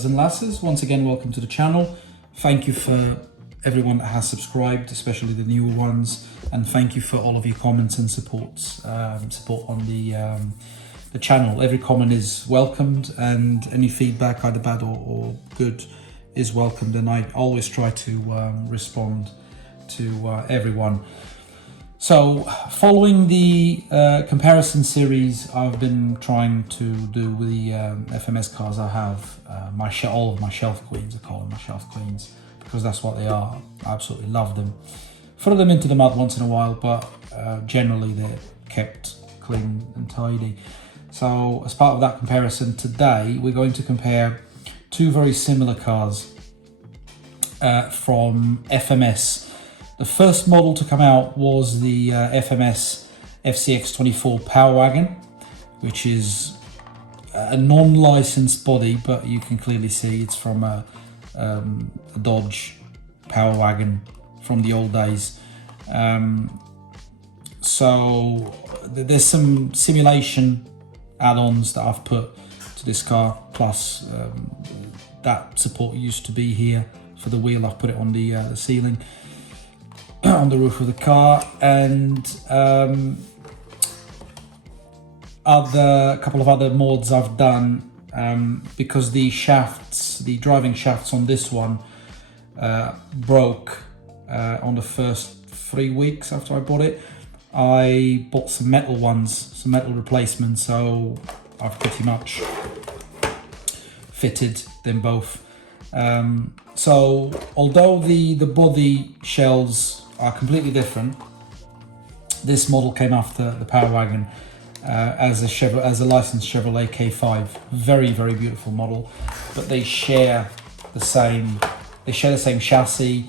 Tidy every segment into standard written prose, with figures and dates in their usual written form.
lads and lasses, once again welcome to the channel. Thank you for everyone that has subscribed, especially the newer ones, and thank you for all of your comments and support on the channel. Every comment is welcomed, and any feedback, either bad or good, is welcomed, and I always try to respond to everyone. So, following the comparison series I've been trying to do with the FMS cars, I have all of my shelf queens. I call them my shelf queens because that's what they are. I absolutely love them. Throw them into the mud once in a while, but generally they're kept clean and tidy. So, as part of that comparison today, we're going to compare two very similar cars from FMS. The first model to come out was the FMS FCX24 Power Wagon, which is a non-licensed body, but you can clearly see it's from a Dodge Power Wagon from the old days. So there's some simulation add-ons that I've put to this car, plus that support used to be here for the wheel. I've put it on the ceiling on the roof of the car, and a couple of other mods I've done because the driving shafts on this one broke on the first 3 weeks after I bought it. I bought some metal replacements, so I've pretty much fitted them both. So although the body shells are completely different, this model came after the Power Wagon as a licensed Chevrolet K5. Very, very beautiful model, but they share the same chassis,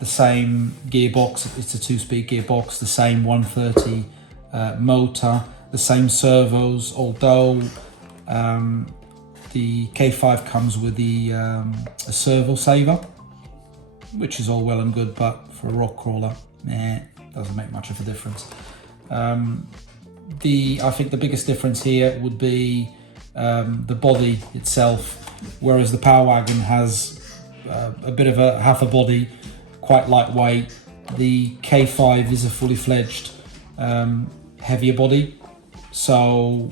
the same gearbox. It's a 2-speed gearbox, the same 130 motor, the same servos, although the K5 comes with a servo saver, which is all well and good, but for a rock crawler, doesn't make much of a difference. I think the biggest difference here would be the body itself. Whereas the Power Wagon has a bit of half a body, quite lightweight, the K5 is a fully fledged heavier body, so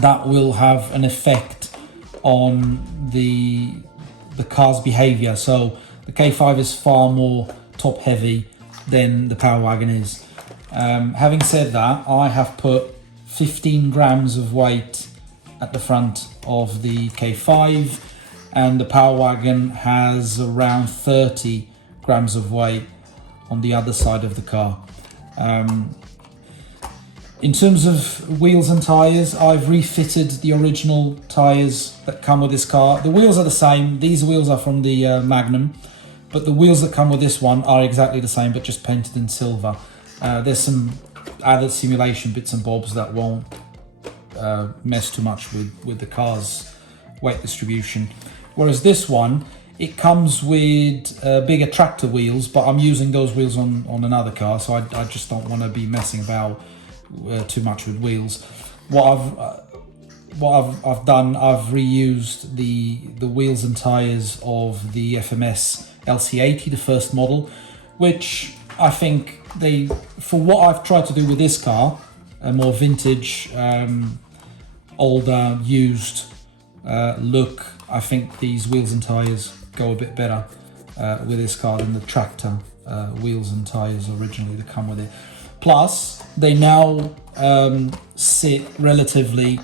that will have an effect on the car's behavior. So the K5 is far more top heavy than the Power Wagon is. Having said that, I have put 15 grams of weight at the front of the K5, and the Power Wagon has around 30 grams of weight on the other side of the car. In terms of wheels and tyres, I've refitted the original tyres that come with this car. The wheels are the same. These wheels are from the Magnum, but the wheels that come with this one are exactly the same, but just painted in silver. There's some added simulation bits and bobs that won't mess too much with the car's weight distribution. Whereas this one, it comes with bigger tractor wheels, but I'm using those wheels on another car, so I just don't want to be messing about too much with wheels. What I've done, I've reused the wheels and tires of the FMS LC80, the first model, which I think for what I've tried to do with this car, a more vintage, older, used look, I think these wheels and tires go a bit better with this car than the tractor wheels and tires originally that come with it. Plus, they now sit relatively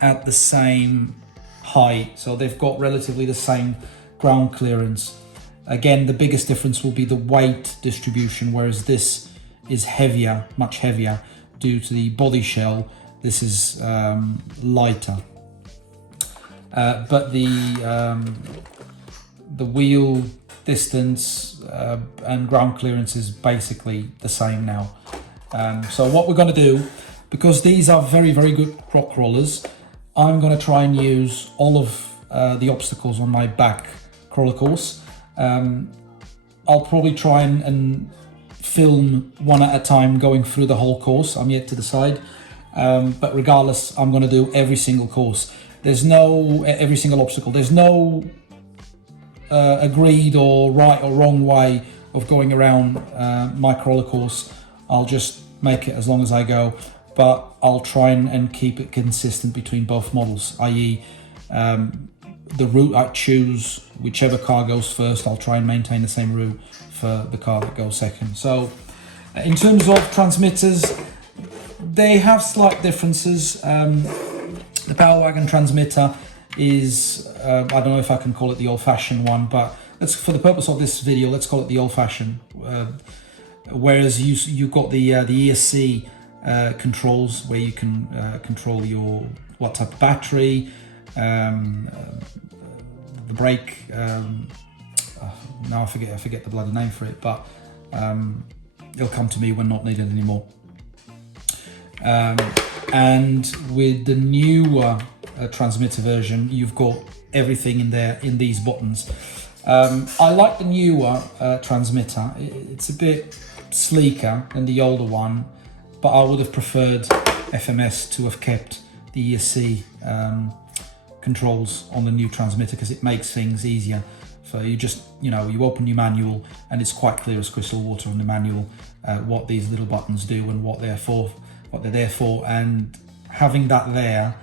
at the same height, so they've got relatively the same ground clearance. Again, the biggest difference will be the weight distribution, whereas this is heavier, much heavier, due to the body shell. This is lighter, but the wheel distance and ground clearance is basically the same now. So what we're going to do, because these are very, very good rock crawlers, I'm going to try and use all of the obstacles on my back crawler course. I'll probably try and film one at a time going through the whole course. I'm yet to decide, but regardless, I'm going to do every single course. There's no every single obstacle. There's no agreed or right or wrong way of going around my crawler course. I'll just make it as long as I go, but I'll try and keep it consistent between both models, i.e. The route I choose, whichever car goes first, I'll try and maintain the same route for the car that goes second. So in terms of transmitters, they have slight differences. The Power Wagon transmitter is, I don't know if I can call it the old-fashioned one, but for the purpose of this video, let's call it the old-fashioned. Whereas you've got the ESC controls, where you can control what type of battery, the brake. Now I forget the bloody name for it, but it'll come to me when not needed anymore. And with the newer transmitter version, you've got everything in there in these buttons. I like the newer transmitter. It's a bit sleeker than the older one, but I would have preferred FMS to have kept the ESC controls on the new transmitter, because it makes things easier. So you just, you open your manual and it's quite clear as crystal water in the manual what these little buttons do and what they're there for, and having that there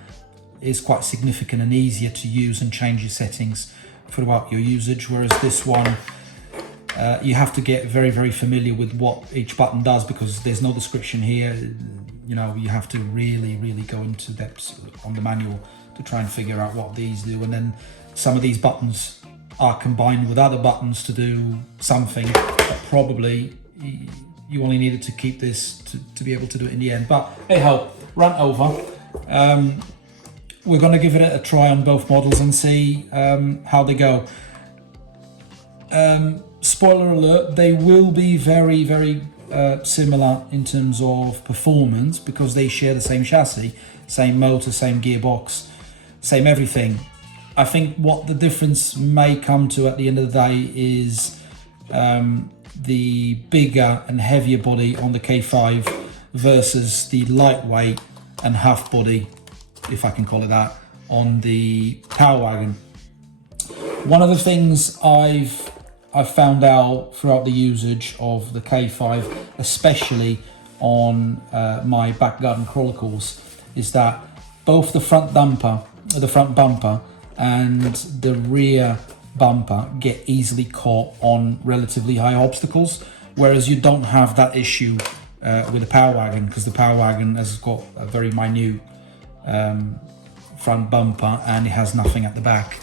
is quite significant and easier to use and change your settings throughout your usage. Whereas this one, you have to get very, very familiar with what each button does, because there's no description here. You have to really, really go into depths on the manual to try and figure out what these do. And then some of these buttons are combined with other buttons to do something that probably you only needed to keep this to be able to do it in the end. But hey ho, rant over. We're going to give it a try on both models and see how they go. Spoiler alert, they will be very, very similar in terms of performance, because they share the same chassis, same motor, same gearbox, same everything. I think what the difference may come to at the end of the day is the bigger and heavier body on the K5 versus the lightweight and half body, if I can call it that, on the Power Wagon. One of the things I've found out throughout the usage of the K5, especially on my back garden crawler course, is that both the front bumper and the rear bumper get easily caught on relatively high obstacles, whereas you don't have that issue with the Power Wagon, because the Power Wagon has got a very minute front bumper and it has nothing at the back.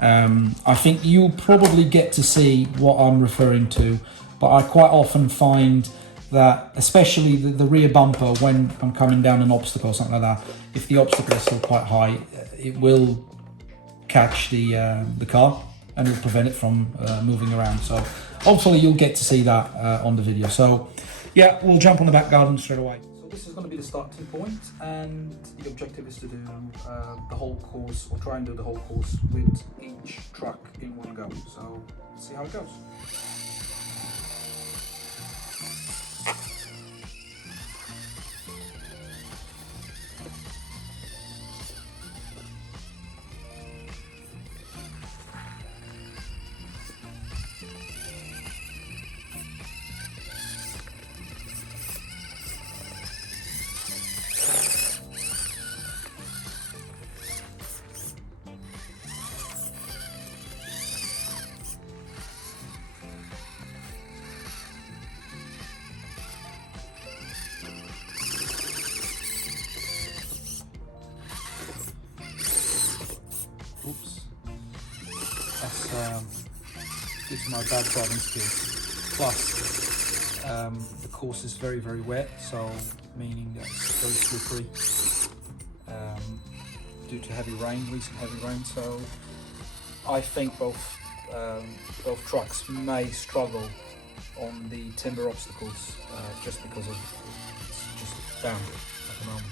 I think you'll probably get to see what I'm referring to, but I quite often find that, especially the rear bumper, when I'm coming down an obstacle or something like that, if the obstacle is still quite high, it will catch the car and it will prevent it from moving around. So hopefully you'll get to see that on the video. So yeah, we'll jump on the back garden straight away. So this is going to be the starting point, and the objective is to do the whole course, or try and do the whole course with each truck in one go. So let's see how it goes. Oops, that's due to my bad driving skills. Plus, the course is very, very wet, so meaning that it's very slippery due to recent heavy rain. So I think both trucks may struggle on the timber obstacles just because of it's just damp at the moment.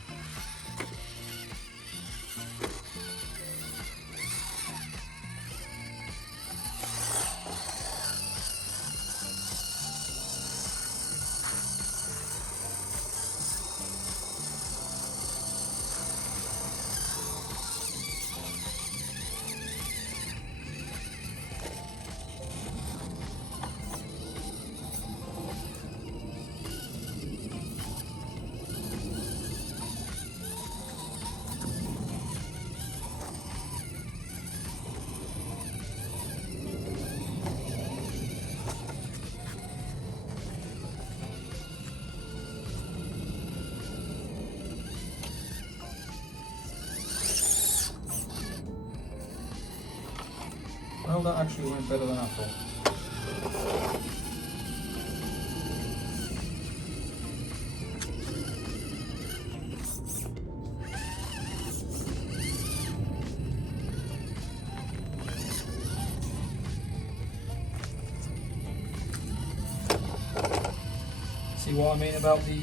that actually went better than I thought. See what I mean about the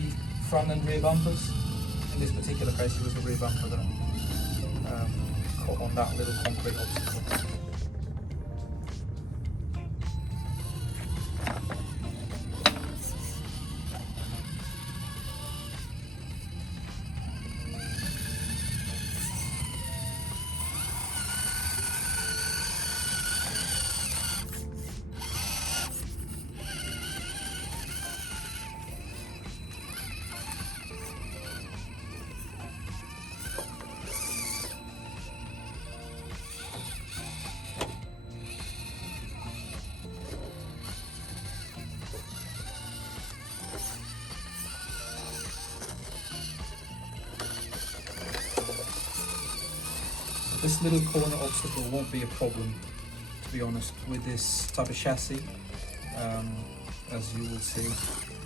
front and rear bumpers? In this particular case, it was the rear bumper that caught on that little concrete obstacle. This little corner obstacle won't be a problem, to be honest, with this type of chassis, as you will see.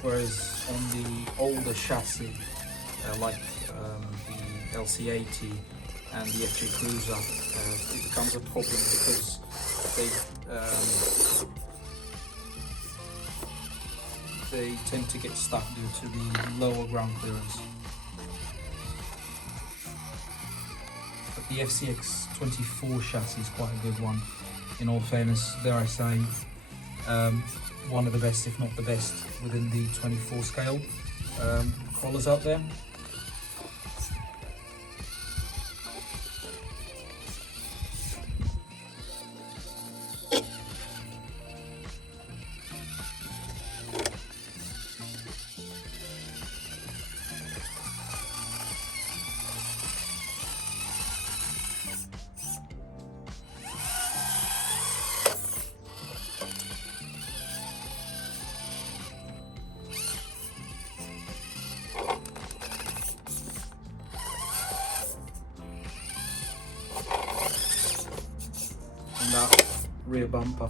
Whereas on the older chassis, like the LC80 and the FJ Cruiser, it becomes a problem because they tend to get stuck due to the lower ground clearance. The FCX24 chassis is quite a good one, in all fairness, dare I say, one of the best, if not the best, within the 24 scale crawlers out there. That rear bumper,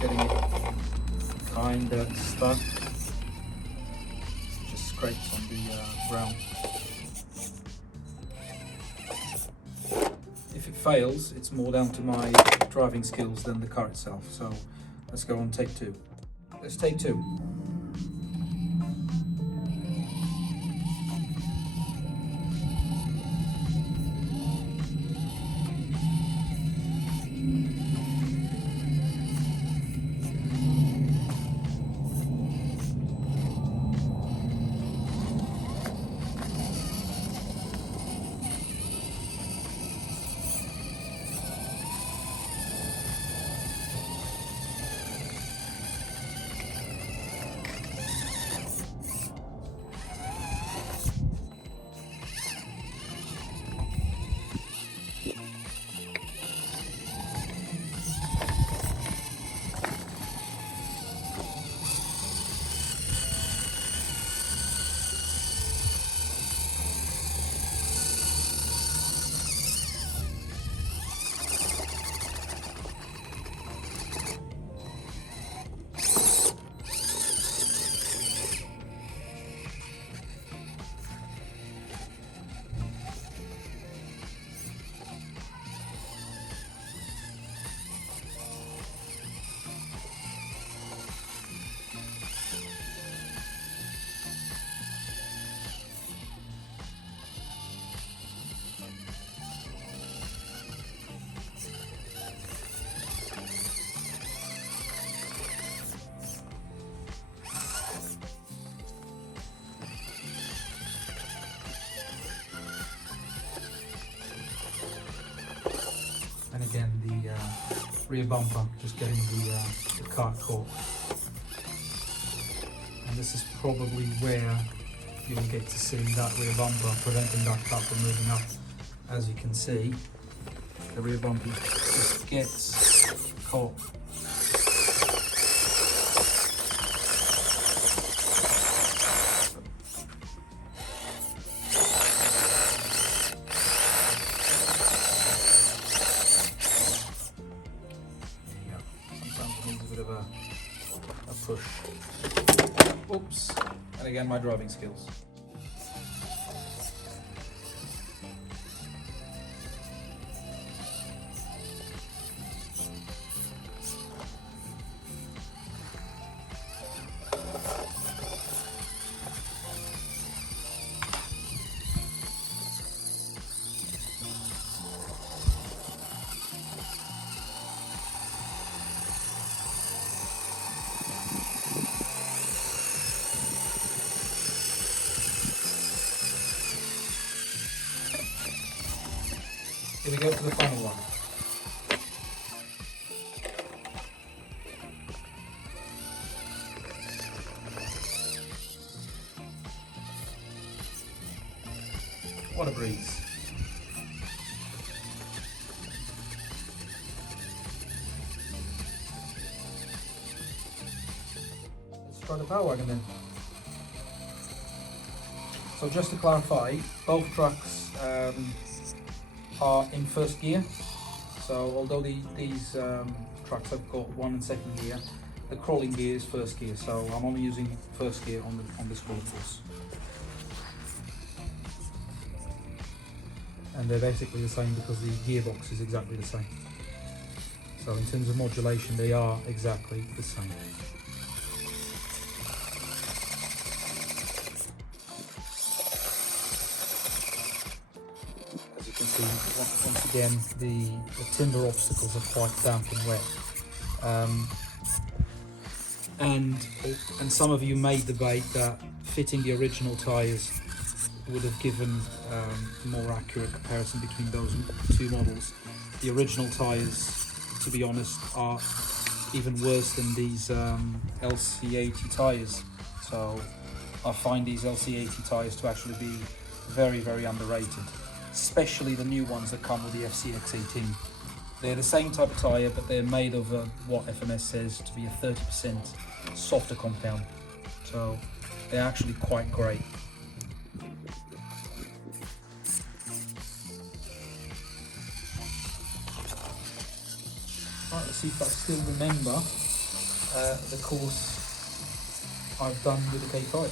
getting it kinda stuck, just scrapes on the ground. If it fails, it's more down to my driving skills than the car itself, so let's go on take two. Let's take two. And again, the rear bumper just getting the car caught. And this is probably where you'll get to see that rear bumper preventing that car from moving up. As you can see, the rear bumper just gets caught. again my driving skills. Here we go to the final one. What a breeze. Let's try the Power Wagon then. So just to clarify, both trucks are in first gear. So although these trucks have got 1 and 2nd gear, the crawling gear is first gear. So I'm only using first gear on this crawling course. And they're basically the same because the gearbox is exactly the same. So in terms of modulation, they are exactly the same. As you can see, once again, the timber obstacles are quite damp and wet. And some of you may debate that fitting the original tyres would have given more accurate comparison between those two models. The original tyres, to be honest, are even worse than these LC80 tyres. So I find these LC80 tyres to actually be very, very underrated, especially the new ones that come with the FCX18. They're the same type of tyre, but they're made of what FMS says to be a 30% softer compound. So they're actually quite great. Right, let's see if I still remember the course I've done with the K5.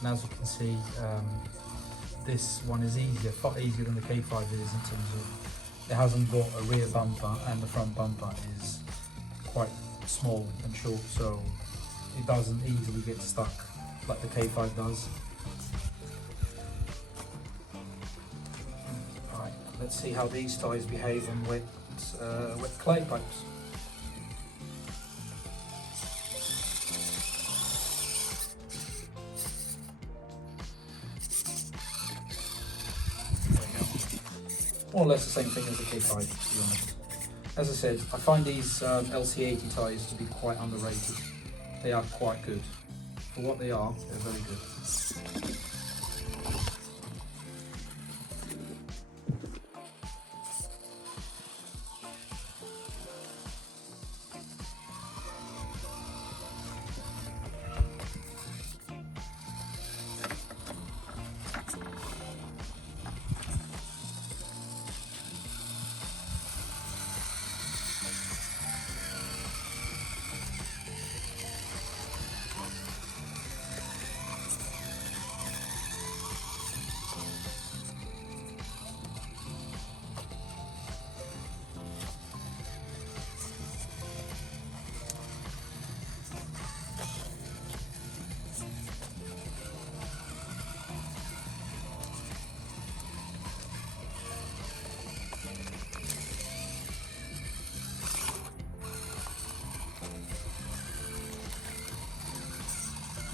And as you can see, this one is easier, far easier than the K5 is in terms of it hasn't got a rear bumper and the front bumper is quite small and short, so it doesn't easily get stuck like the K5 does. Alright, let's see how these tyres behave on wet clay pipes. More or less the same thing as the K5, to be honest. As I said, I find these LC80 tyres to be quite underrated. They are quite good. For what they are, they're very good.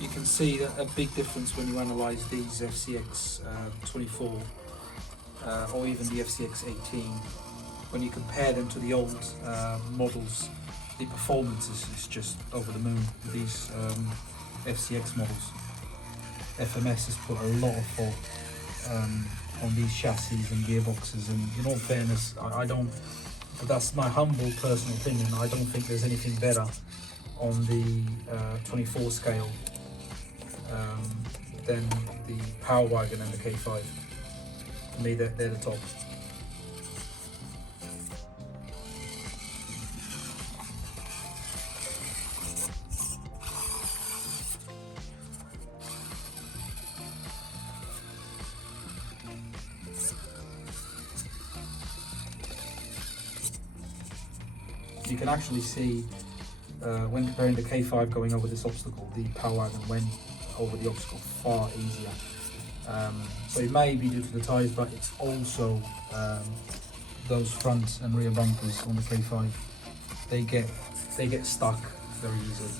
You can see that a big difference when you analyse these FCX24 or even the FCX18. When you compare them to the old models, the performance is just over the moon with these FCX models. FMS has put a lot of thought on these chassis and gearboxes, and in all fairness, I don't, but that's my humble personal opinion, I don't think there's anything better on the 24 scale than the Power Wagon and the K5. For me, they're the top. You can actually see when comparing the K5 going over this obstacle, the Power Wagon went over the obstacle far easier. So it may be due to the tyres, but it's also those front and rear bumpers on the K5. They get stuck very easily.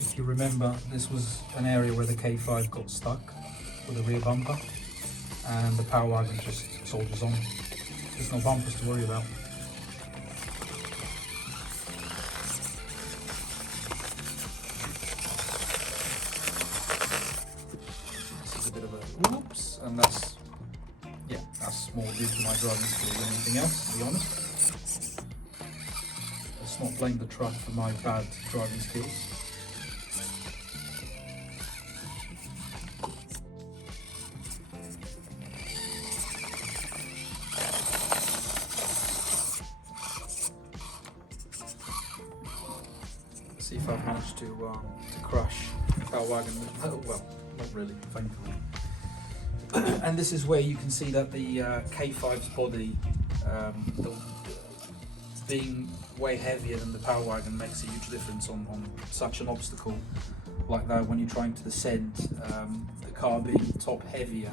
If you remember, this was an area where the K5 got stuck with the rear bumper, and the Power Wagon just soldiers on. There's no bumpers to worry about. This is a bit of a whoops, and that's more due to my driving skills than anything else, to be honest. Let's not blame the truck for my bad driving skills. See if I've managed to crush Power Wagon. Oh, well, not really, thankfully. And this is where you can see that the K5's body, being way heavier than the Power Wagon, makes a huge difference on such an obstacle like that. When you're trying to descend, the car being top heavier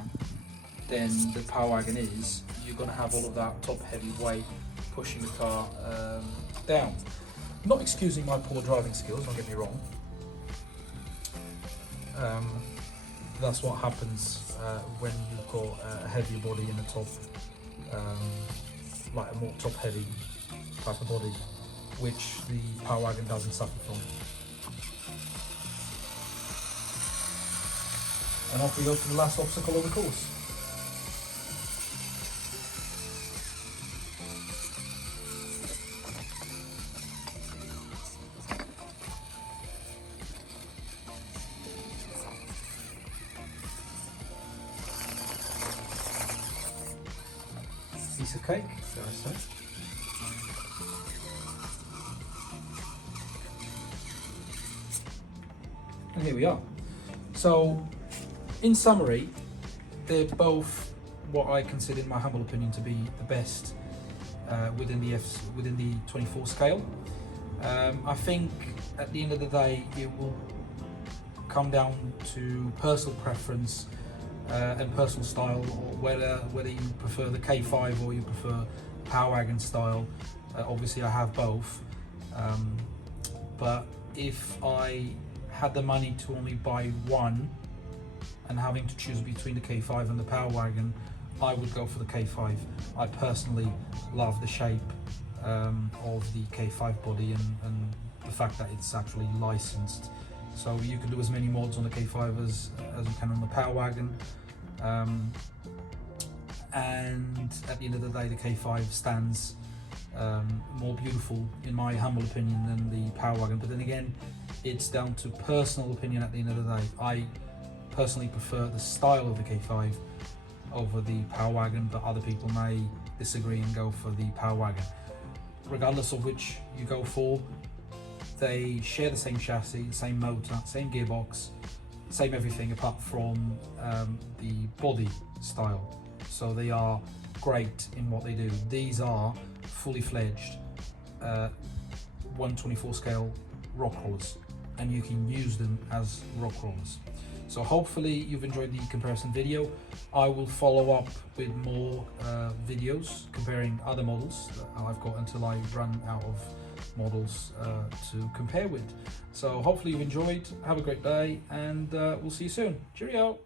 than the Power Wagon is, you're going to have all of that top heavy weight pushing the car down. Not excusing my poor driving skills, don't get me wrong. That's what happens when you've got a heavier body in the top, like a more top heavy type of body, which the Power Wagon doesn't suffer from. And off we go to the last obstacle of the course. Piece of cake, dare I say. And here we are. So, in summary, they're both what I consider, in my humble opinion, to be the best within the 24 scale. I think at the end of the day, it will come down to personal preference and personal style, or whether you prefer the K5 or you prefer Power Wagon style. Obviously I have both, but if I had the money to only buy one and having to choose between the K5 and the Power Wagon, I would go for the K5. I personally love the shape of the K5 body and the fact that it's actually licensed. So you can do as many mods on the K5 as you can on the Power Wagon. And at the end of the day, the K5 stands more beautiful, in my humble opinion, than the Power Wagon. But then again, it's down to personal opinion at the end of the day. I personally prefer the style of the K5 over the Power Wagon, but other people may disagree and go for the Power Wagon. Regardless of which you go for, they share the same chassis, same motor, same gearbox, same everything apart from the body style. So they are great in what they do. These are fully fledged 1/24 scale rock rollers, and you can use them as rock rollers. So hopefully you've enjoyed the comparison video. I will follow up with more videos comparing other models that I've got until I run out of models to compare with. So hopefully you've enjoyed. Have a great day, and we'll see you soon. Cheerio.